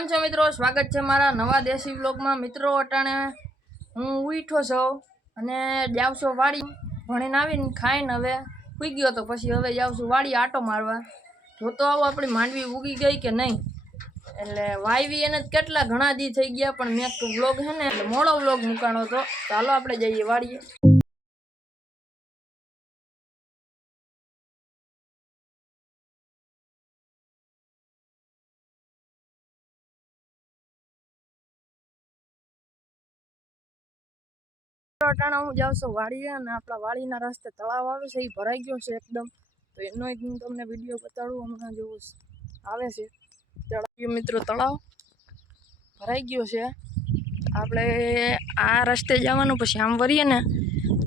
કેમ છો મિત્રો? સ્વાગત છે મારા નવા દેશી બ્લોગમાં મિત્રો, અટાણે હું ઉઠો છું અને જાઉં છું વાડી ભણીને આવીને ખાઈને હવે સૂઈ ગયો તો પછી હવે જાઉં છું વાડી આટો મારવા. જોતો આવું આપણી માંડવી ઉગી ગઈ કે નહીં? એટલે વાયવી એને કેટલા ઘણા દી થઈ ગયા, પણ મેં બ્લોગ છે ને, એટલે મોડો વ્લોગ મૂકાણો હતો. ચાલો આપણે જઈએ વાડીએ. અટાણા હું જાઉં છું વાડીએ અને આપણા વાડીના રસ્તે તળાવ આવે છે, એ ભરાઈ ગયો છે એકદમ. તો એનો એક હું તમને વીડિયો બતાડું, હમણાં જેવો આવે છે. તળાવ મિત્રો તળાવ ભરાઈ ગયો છે. આપણે આ રસ્તે જવાનું, પછી આમ વરીએ ને,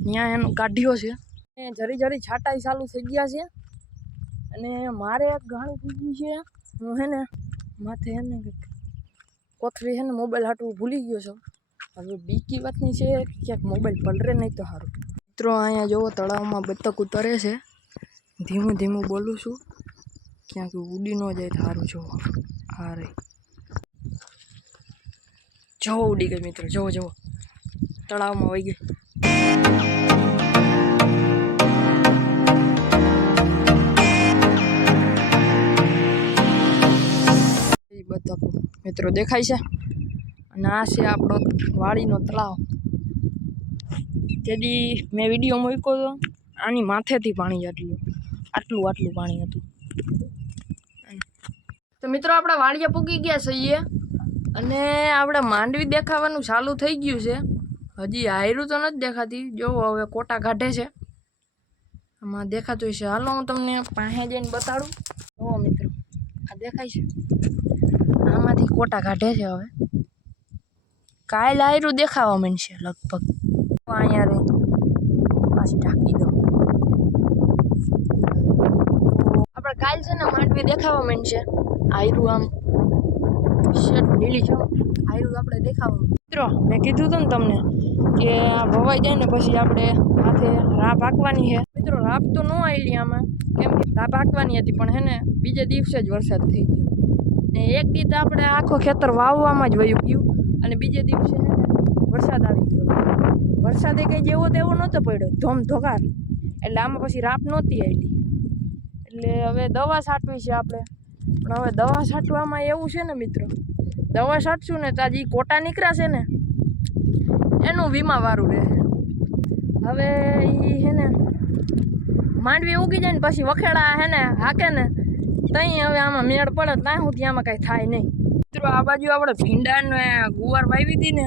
ત્યાં એનો કાઢ્યો છે. જરી જરી છાંટાઈ ચાલુ થઈ ગયા છે. અને મારે એક ગાણું થઈ છે. હું હે ને, માથે હે ને કોથળી છે ને, મોબાઈલ હાટવું ભૂલી ગયો છું. હવે બીકી વાતની છે, ક્યાંક મોબાઈલ પલરે નહીં તો સારું મિત્રો, અહીંયા જોવો, તળાવમાં બતક ઉતરે છે. ધીમું ધીમું બોલું છું. ક્યાંક ઉડી ન જાય સારું જોવો. હા, રે. ઉડી ગઈ મિત્રો, જોવો જોવો. તળાવમાં વહી ગઈ બતક. મિત્રો, દેખાય છે? આ છે આપણો વાડીનો તળાવ. તેથી મેં વીડિયો મૂક્યો હતો આની માથેથી પાણી આટલું આટલું આટલું પાણી હતું. તો મિત્રો આપણા વાળિયા પૂકી ગયા છીએ અને આપણે માંડવી દેખાવાનું ચાલુ થઈ ગયું છે. હજી હાયરું તો નથી દેખાતી. જો હવે કોટા કાઢે છે. આમાં દેખાતું છે હાલો હું તમને પાસે જઈને બતાડું. જુઓ મિત્રો, આ દેખાય છે. આમાંથી કોટા કાઢે છે હવે. કાલ આયરું દેખાવા માંડશે લગભગ. અહીંયા રે પાછી ઢાંકી દો આપણે કાલ છે ને માંડવી દેખાવા માંડશે. આયરું આમ. શેટ લીલી છે. આયરું આપણે દેખાવા મિત્રો, મેં કીધું હતું ને તમને કે આ ભવાઈ જાય ને પછી આપણે હાથે રાહ પાકવાની છે. મિત્રો રાપ તો ન આવેલી આમાં. કેમ કે રાહ પાકવાની હતી, પણ હે ને બીજે દિવસે જ વરસાદ થઈ ગયો. ને એક દી આપણે આખો ખેતર વાવવામાં જ વયું ગયું. અને બીજે દિવસે ને વરસાદ આવી ગયો. વરસાદે કંઈ જેવો તેવો નહોતો પડ્યો. ધોમ ધોકાર એટલે આમાં પછી રાપ નહોતી આવેલી એટલે હવે દવા છાંટવી છે આપણે. પણ હવે દવા છાંટવામાં એવું છે ને મિત્રો, દવા છાંટશું ને તો જે કોટા નીકળ્યા ને, એનું વીમાવાળું રહે. હવે એ હે ને, માંડવી ઉગી જાય ને પછી વખેડા હે ને હાકે ને, તઈ હવે આમાં મેળ પડે ત્યાં સુધી આમાં કાંઈ થાય નહીં. મિત્રો, આ બાજુ આપણે ભીંડાને ગુવાર વાવી હતી ને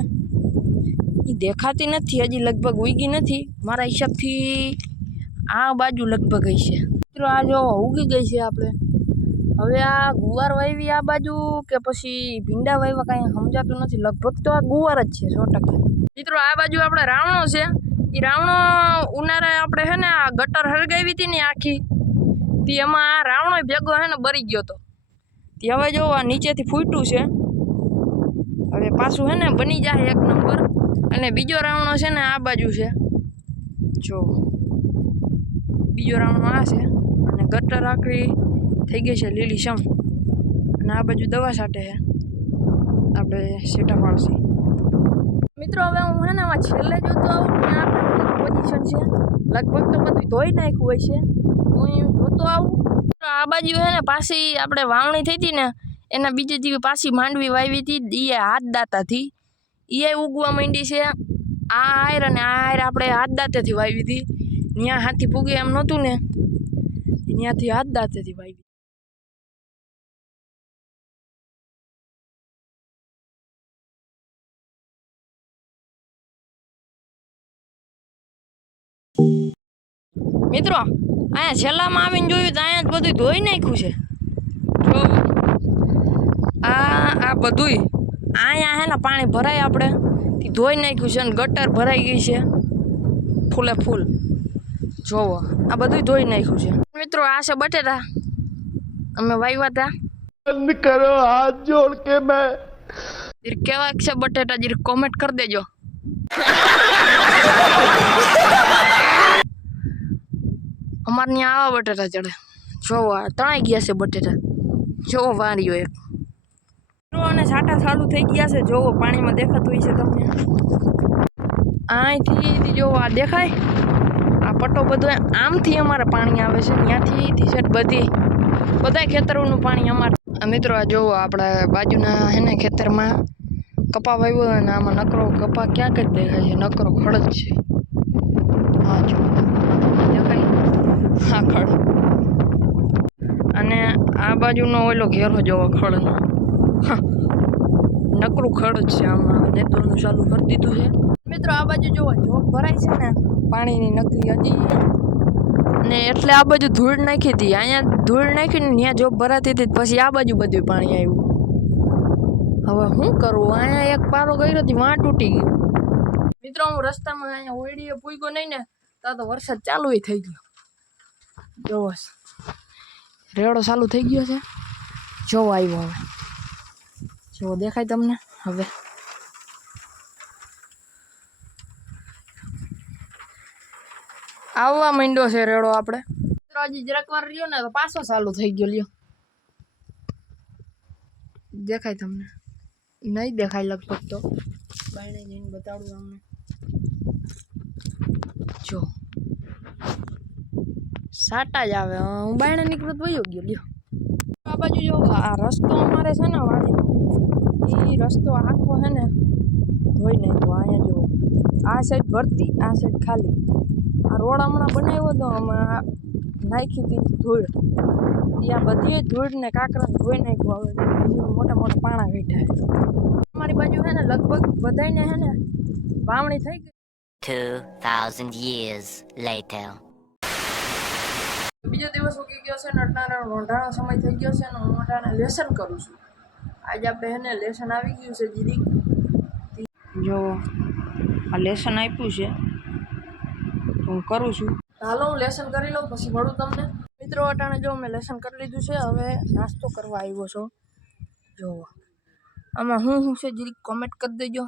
એ દેખાતી નથી, હજી લગભગ ઉગી નથી. મારા હિસાબથી આ બાજુ લગભગ હશે મિત્રો, આ જો ઉગી ગઈ છે આપણે. હવે આ ગુવાર વાવી આ બાજુ કે પછી ભીંડા વાવ્યા કાંઈ સમજાતું નથી. લગભગ તો આ ગુવાર જ છે, સો ટકા. મિત્રો, આ બાજુ આપણે રાવણો છે. એ રાવણો ઉનાળે આપણે છે ને આ ગટર હળગાવી હતી ને આખી. તે એમાં આ રાવણો ભેગો છે ને બરી ગયો હતો હવે જો આ નીચેથી ફૂટ્યું છે. હવે પાછું છે ને બની જાય એક નંબર. અને બીજો રાવણો છે ને આ બાજુ છે. જો. બીજો રાવણો આ છે. અને ગટર આકરી થઈ ગઈ છે લીલી શમ. અને આ બાજુ દવા સાટે છે. આપણે સેટા પાડશી મિત્રો, હવે હું છે ને આમાં છેલ્લે જોતો આવું ને આપણે પોઝિશન છે. લગભગ તો બધું ધોઈ નાખ્યું હોય છે. હું આ બાજુ હે ને, પાછી આપણે વાવણી થઈ હતી ને, એના બીજે દિવસે પાછી માંડવી વાવી હતી એ હાથ દાંતાથી એ ઉગવા માંડી છે. આ આયર અને આ આયર આપણે હાથ દાંતેથી વાવી હતી. ત્યાં હાથી પૂગે એમ નહોતું ને ત્યાંથી હાથ દાંતેથી વાવી. મિત્રો અહીંયા છેલ્લામાં આવીને જોયું તો અહીંયા જ બધું ધોઈ નાખ્યું છે. જો આ આ બધુંય અહીંયા હે ને પાણી ભરાય આપણે. ધોઈ નાખ્યું છે અને ગટર ભરાઈ ગઈ છે. ફૂલે ફૂલ. જોવો આ બધું ધોઈ નાખ્યું છે. મિત્રો આ છે બટેટા. અમે વાવ્યા હતા બંધ કરો હાથ જોડ કે મેં. જીર કેવા છે બટેટા? જીર કોમેન્ટ કરી દેજો. અમારે ત્યાં આવા બટેટા ચડે. જોવો, આ તણાઈ ગયા છે બટેટા. જોવો, વાર્યો એક. અને સાટા સારું થઈ ગયા છે. જોવો, પાણીમાં દેખાતું હોય છે તમને. અહીંથી જોવો, આ દેખાય? આ પટ્ટો બધો આમથી અમારે પાણી આવે છે. ત્યાંથી ટી શર્ટ બધી બધા ખેતરોનું પાણી અમારે. મિત્રો, આ જોવો, આપણા બાજુના હે ને ખેતરમાં કપા વાવ્યો અને આમાં નકરો કપા ક્યાંક જ દેખાય છે. નકરો ખડજ છે. હા જો હા ખડ. અને આ બાજુનો ઓલો ઘેરો જોવો ખડનો. નકરું ખડ છે આમાં. હવે નેતરનું ચાલુ કરી દીધું છે. મિત્રો, આ બાજુ જોવો જોબ ભરાય છે ને. પાણીની નકરી હતી ને એટલે આ બાજુ ધૂળ નાખી હતી. અહીંયા ધૂળ નાખીને ત્યાં જોબ ભરાતી હતી, પછી આ બાજુ બધું પાણી આવ્યું. હવે શું કરવું અહીંયા એક પારો ગયો હતી, વાં તૂટી ગયું. મિત્રો, હું રસ્તામાં અહીંયા ઓળીએ પૂગ્યો નહીં ને ત્યાં તો વરસાદ ચાલુ થઈ ગયો. જોવો રેડો ચાલુ થઈ ગયો છે. જોવો આવ્યો હવે. જોવો દેખાય તમને? હવે. આવવા માંડ્યો છે રેડો આપણે. હજી જરાક વાર રહ્યો ને તો પાછો ચાલુ થઈ ગયો, લ્યો. દેખાય તમને? નહીં દેખાય લગભગ તો. બાયણે જઈને બતાડું તમને. જો. સાટા જ આવે. હું બાયણે નીકળું તો વયો ગયો લ્યો. આ બાજુ જો આ રસ્તો અમારે છે ને વાડીનો એ રસ્તો આખો છે ને ધોઈ નાખ્યો અહીંયા જો આ સાઈડ ભરતી આ સાઈડ ખાલી. આ રોડ હમણાં બનાવ્યો હતો હમણાં નાખી હતી ધૂળ. ત્યાં બધી ધૂળ ને કાંકરા ધોઈ નાખ્યું હવે બીજું મોટા મોટા પાણા વેઠા અમારી બાજુ છે ને લગભગ બધાને છે ને વાવણી થઈ ગઈ. 2,000 years later. બીજો દિવસ ઉગી ગયો છે ને અટાણે રોંઢાનો સમય થઈ ગયો છે અને હું મોટાને લેસન કરું છું. આજે આપણે એને લેસન આવી ગયું છે દીદી. જો આ લેસન આપ્યું છે. હું કરું છું. હાલો હું લેસન કરી લઉં પછી મળું તમને. મિત્રો અટાણે જો મેં લેસન કરી લીધું છે હવે નાસ્તો કરવા આવ્યો છું. જો આમાં હું શું છે જીરીક કોમેન્ટ કરી દેજો.